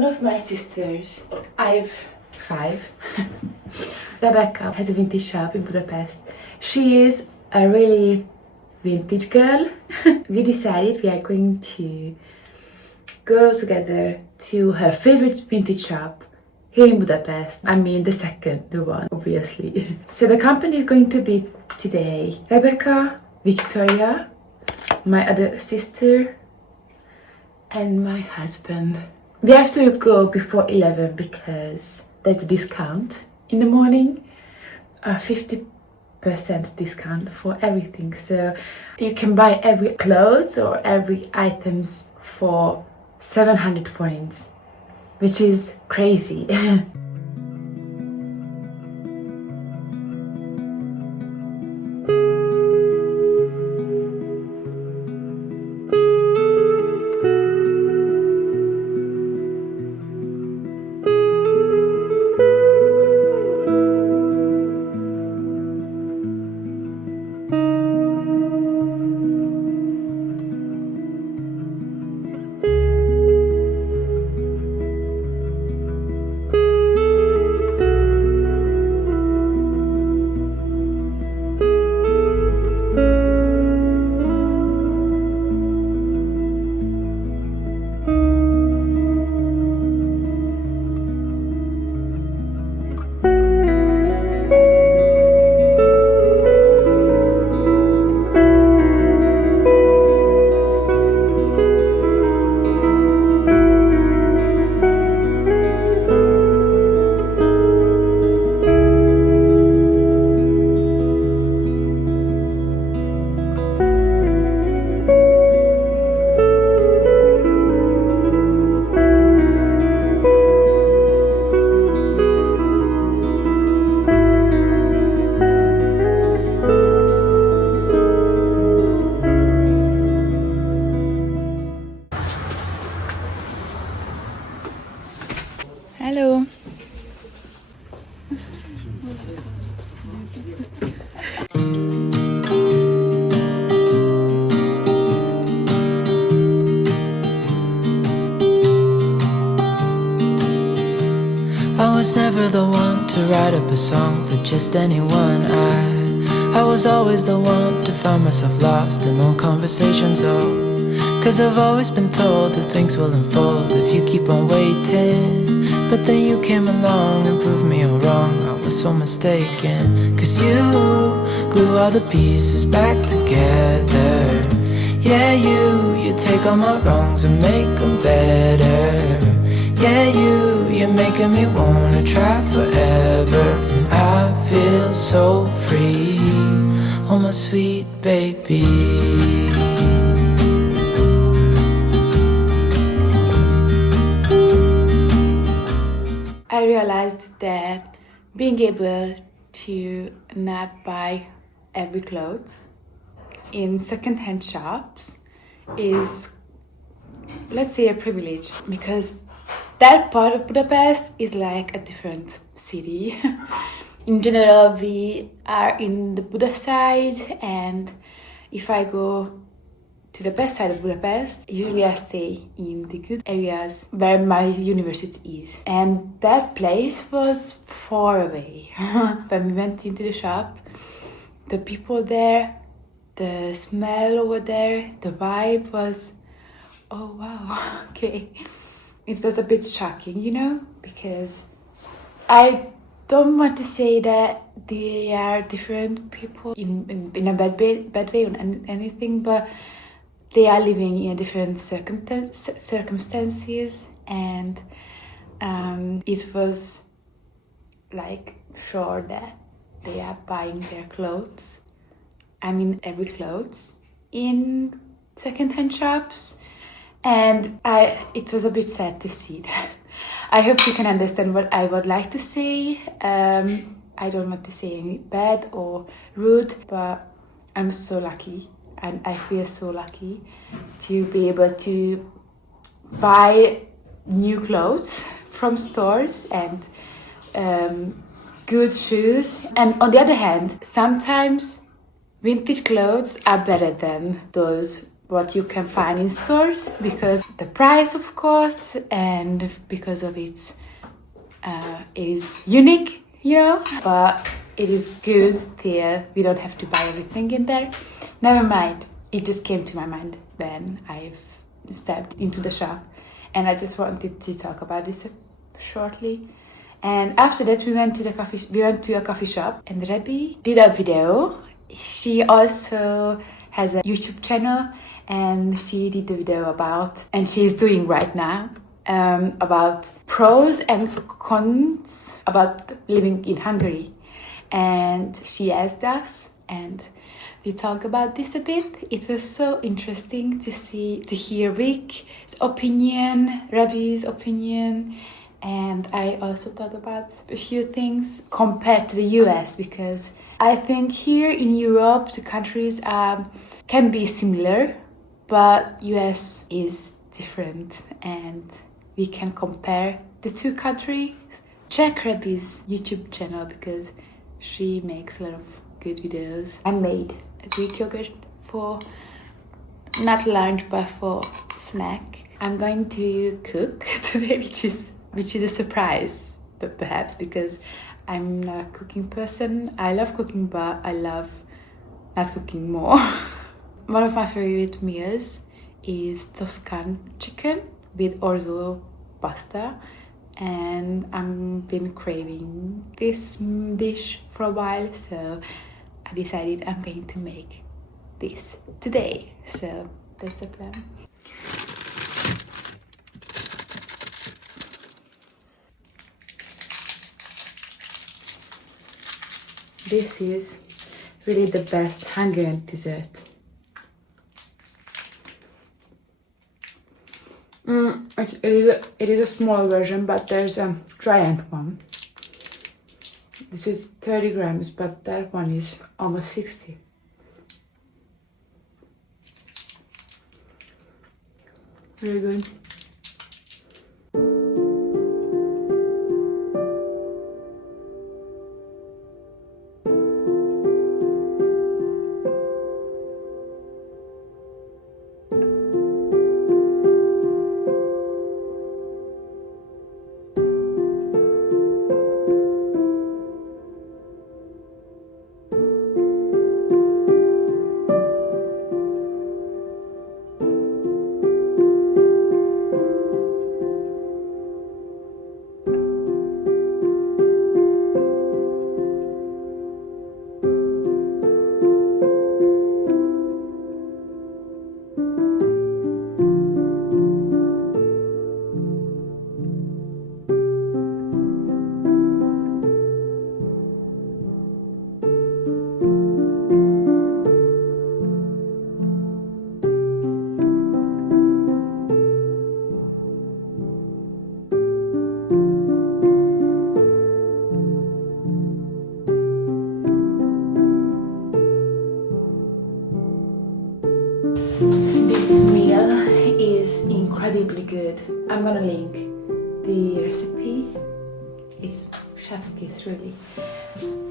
one of my sisters, I've 5, Rebecca, has a vintage shop in Budapest. She is a really vintage girl. We decided we are going to go together to her favorite vintage shop here in Budapest. I mean the one, obviously. So the company is going to be today Rebecca, Victoria, my other sister, and my husband. We have to go before 11 because there's a discount in the morning, a 50% discount for everything. So you can buy every clothes or every items for 700 forints, which is crazy. Hello. I was never the one to write up a song for just anyone. I was always the one to find myself lost in long conversations. Cause I've always been told that things will unfold if you keep on waiting. But then you came along and proved me all wrong. I was so mistaken. Cause you glue all the pieces back together. Yeah, you take all my wrongs and make them better. Yeah, you're making me wanna try forever. And I feel so free, oh my sweet baby. I realized that being able to not buy every clothes in second-hand shops is, let's say, a privilege, because that part of Budapest is like a different city. In general, we are in the Buda side, and if I go to the best side of Budapest, usually I stay in the good areas where my university is. And that place was far away. When we went into the shop, the people there, the smell over there, the vibe was, oh wow, okay. It was a bit shocking, you know, because I don't want to say that they are different people in a bad way or anything, but they are living in different circumstances, and it was like sure that they are buying their clothes, I mean every clothes, in second-hand shops, and it was a bit sad to see that. I hope you can understand what I would like to say. I don't want to say any bad or rude, but I'm so lucky. And I feel so lucky to be able to buy new clothes from stores and good shoes. And on the other hand, sometimes vintage clothes are better than those what you can find in stores, because the price, of course, and because of its it is unique, you know, but it is good still. We don't have to buy everything in there. Never mind, it just came to my mind when I've stepped into the shop, and I just wanted to talk about this shortly. And after that, we went to a coffee shop, and Rebby did a video. She also has a YouTube channel, and she did the video about, and she's doing right now, about pros and cons about living in Hungary. And she asked us, and we talked about this a bit. It was so interesting to hear Vic's opinion, Rebby's opinion, and I also thought about a few things compared to the US, because I think here in Europe the countries can be similar, but US is different, and we can compare the two countries. Check Rebby's YouTube channel because she makes a lot of good videos. I made a Greek yogurt for not lunch but for snack. I'm going to cook today, which is a surprise, but perhaps because I'm not a cooking person. I love cooking, but I love not cooking more. One of my favorite meals is Tuscan chicken with orzo pasta, and I've been craving this dish for a while, so I decided I'm going to make this today. So that's the plan. This is really the best Hungarian dessert. It is a small version, but there's a giant one. This is 30 grams, but that one is almost 60. Very good. This meal is incredibly good. I'm gonna link the recipe. It's chef's kiss, really.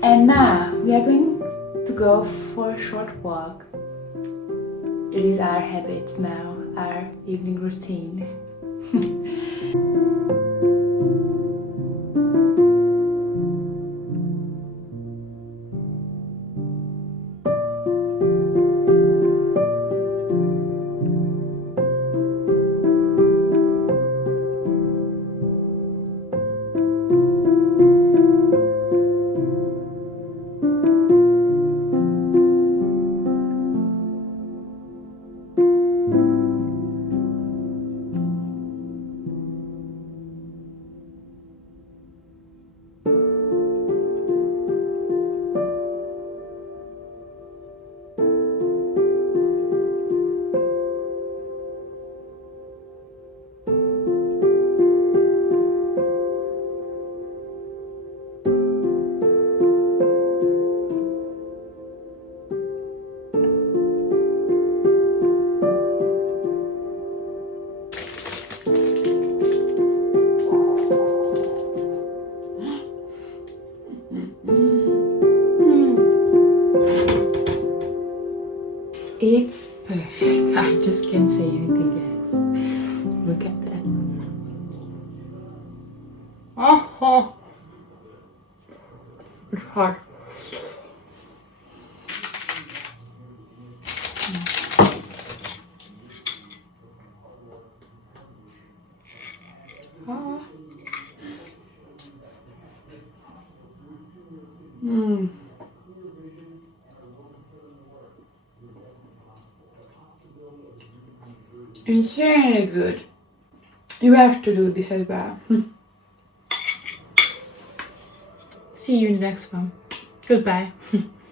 And now we are going to go for a short walk. It is our habit now, our evening routine. It's perfect. I just can't say anything else. Look at that. Oh. It's hot. It's really good. You have to do this as well. See you in the next one. Goodbye.